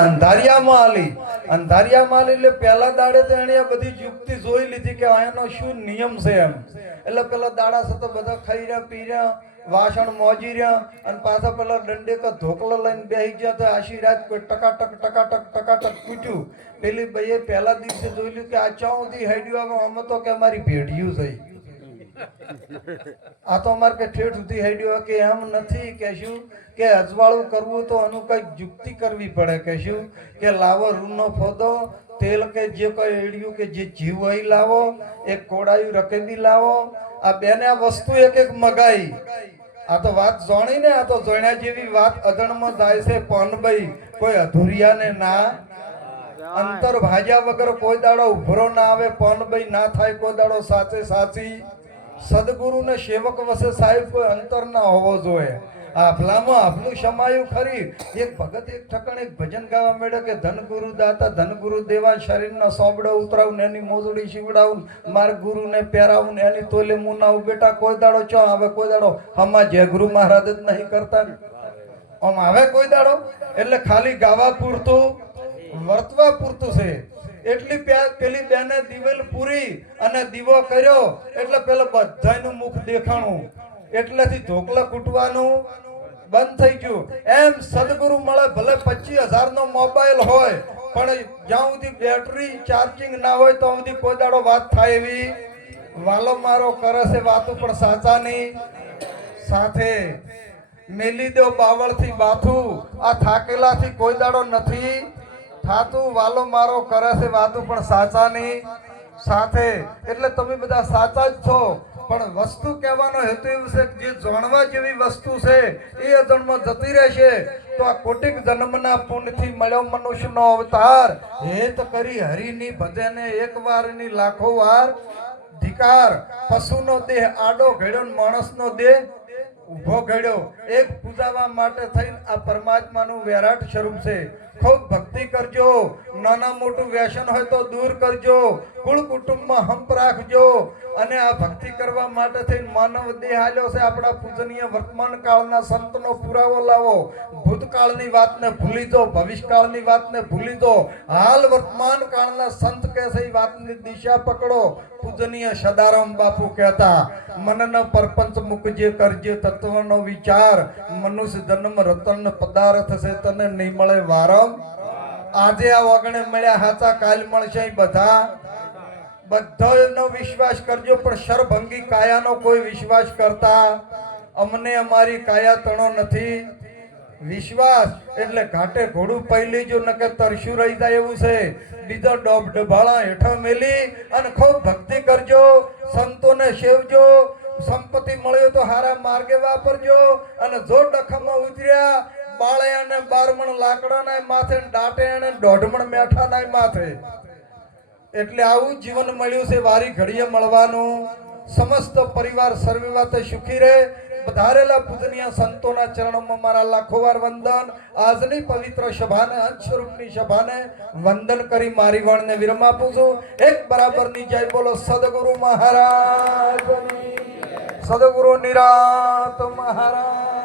અંધારિયામાં આલી. અંધારિયામાં આલી એટલે પહેલા દાડે તો એણે બધી યુક્તિ જોઈ લીધી કે આનો શું નિયમ છે એમ. એટલે પેલા દાડા સાથે બધા ખાઈ રહ્યા, પી રહ્યા, વાસણ મોજી રહ્યા, અને પાછા પેલા દંડે કા ધોકલો લઈને બેસી ગયા તો આશીર્વાદ કોઈ ટકાટક ટકાટક ટકાટક કૂટ્યું પેલી ભાઈએ પહેલા દિવસે જોઈ લીધું કે આ ચાઉથી હેડ્યું અમે તો કે અમારી ભેડિયું થઈ આ તો અમારે ઠેઠ સુધી હેડ્યો કે એમ નથી કે કે અજવાળું કરવું તો એનું કંઈક યુક્તિ કરવી પડે કે કે લાવો રૂનો ફોદો, તેલ કે જે કોઈ એડિયું કે જે જીવ હોય લાવો, એક કોડાયું રકેબી લાવો. આ બેને આ વસ્તુ એક એક મગાઈ. આ તો વાત જોણી ને, આ તો જોણ્યા જેવી વાત અદણમાં જાય છે પનભાઈ કોઈ અધુરિયાને ના. અંતર ભાજ્યા વગર કોઈ દાડો ઉભરો ના આવે પનભાઈ ના થાય કોઈ દાડો સાચે સાચી. સદગુરુ ને સેવક વસે સાહેબ, કોઈ અંતર ના હોવો જોઈએ. આપલામાં આપનું સમાયું ખરી. એક ભગત, એક ઠકણ એક ભજન ગાવા મેળે કે, ધન ગુરુ દાતા, ધન ગુરુ દેવા શરીરનો સોબડો ઉતરાવું ને એની મોજડી શીવડાવું માર ગુરુને પહેરાવું ને એની તોલે મુનાવું બેટા, કોઈ દાડો ચો? આવે કોઈ દાડો હમા જય ગુરુ મહારાજ જ નહીં કરતા. આમ આવે કોઈ દાડો? એટલે ખાલી ગાવા પૂરતું, વર્તવા પૂરતું છે. એટલી પેલી બેને દિવેલ પૂરી અને દીવો કર્યો, એટલે પેલા બધાયનું મુખ દેખાણું. એટલેથી ઢોકલા કૂટવાનું બંધ થઈ ગયું. એમ સદગુરુ મળે, ભલે પચીસ હજાર નો મોબાઈલ હોય, પણ જ્યાં સુધી બેટરી ચાર્જિંગ ના હોય તો સુધી કોઈ દાડો વાત થાય એવી વાલો મારો કરે છે, વાતો પણ સાચાની. સાથે મેલી દો બાવળથી બાથું. આ થાકેલાથી કોઈ દાડો નથી. થાતું વાલો મારો કરે છે વાતું પણ સાચાની સાથે. એટલે તમે બધા સાચા જ છો. પણ વસ્તુ કહેવાનો હેતુ એવું છે જે જાણવા જેવી વસ્તુ છે, એ અજણમાં જતી રહેશે. તો આ કોટિક જન્મના પુણ્યથી મળ્યો મનુષ્યનો અવતાર. હેત કરી હરિની ભજને એક વારની લાખો વાર ધિકાર. પશુનો દેહ આડો ઘેડો માણસનો દેહ ઊભો ઘડ્યો એક પૂજાવા માટે થઈને આ પરમાત્માનું વેરાટ સ્વરૂપ છે. ખૂબ ભક્તિ કરજો. નાના મોટું વ્યસન હોય તો દૂર કરજો. કુળ કુટુંબમાં હંપ રાખજો. અને આ ભક્તિ કરવા માટે થઈને માનવ દેહ આલ્યો છે. આપણા પૂજનીય વર્તમાન કાળના સંતનો પુરાવો લાવો. ભૂતકાળની વાતને ભૂલી દો ભવિષ્યકાળની વાતને ભૂલી દો હાલ વર્તમાન કાળના સંત કહે છે એ વાતની દિશા પકડો. પૂજનીય સદારામ બાપુ કહેતા, મનનો પરપંચ મુકજે કરજે તત્વનો વિચાર. મનુષ્ય જન્મ રતન પદાર્થ છે તને નહીં મળે વારમ. આજે આ વગણે મળ્યા હાચા કાલ મળશે બધા. બધાનો વિશ્વાસ કરજો, પણ સરભંગી કાયાનો કોઈ વિશ્વાસ કરતા અમને અમારી કાયા તણો નથી. વિશ્વાસ એટલે ઘાટે ઘોડું પહેલી જો નકે તરશું રહી જાય એવું છે. બીજો ડોબ ડબાળા હેઠો મેલી અને ખૂબ ભક્તિ કરજો, સંતોને સેવજો, સંપત્તિ મળ્યો તો હારા માર્ગે વાપરજો અને જો ડખમાં ઉતર્યા બાળે અને બારમણ લાકડાના માથે દાંટે અને દોઢમણ મેઠાના માથે. એટલે આવું જીવન મળ્યું છે, વારી ઘડીએ મળવાનું. સમસ્ત પરિવાર સર્વે સુખી રહે. વધારેલા પૂજનીય સંતોના ચરણોમાં મારા લાખો વાર વંદન. આજની પવિત્ર સભાને અંશ સ્વરૂપની સભાને વંદન કરી મારી વાણને વિરમ આપું છું. એક બરાબરની જય બોલો, સદગુરુ મહારાજ સદગુરુ નિરાત મહારાજની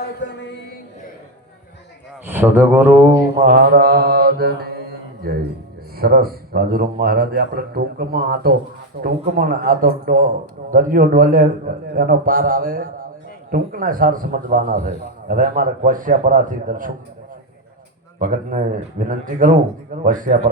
સદગુરુ મહારાજની જય. સરસ. બાજુરામ મહારાજે આપણે ટૂંકમાં આ તો, ટૂંકમાં આ તો દરિયો ડોલે એનો પાર આવે. ટૂંકના સાર સમજવાના છે. હવે અમારે કોશ્યાપરાથી દર્શન. ભગતને વિનંતી કરું કોશ્યાપરા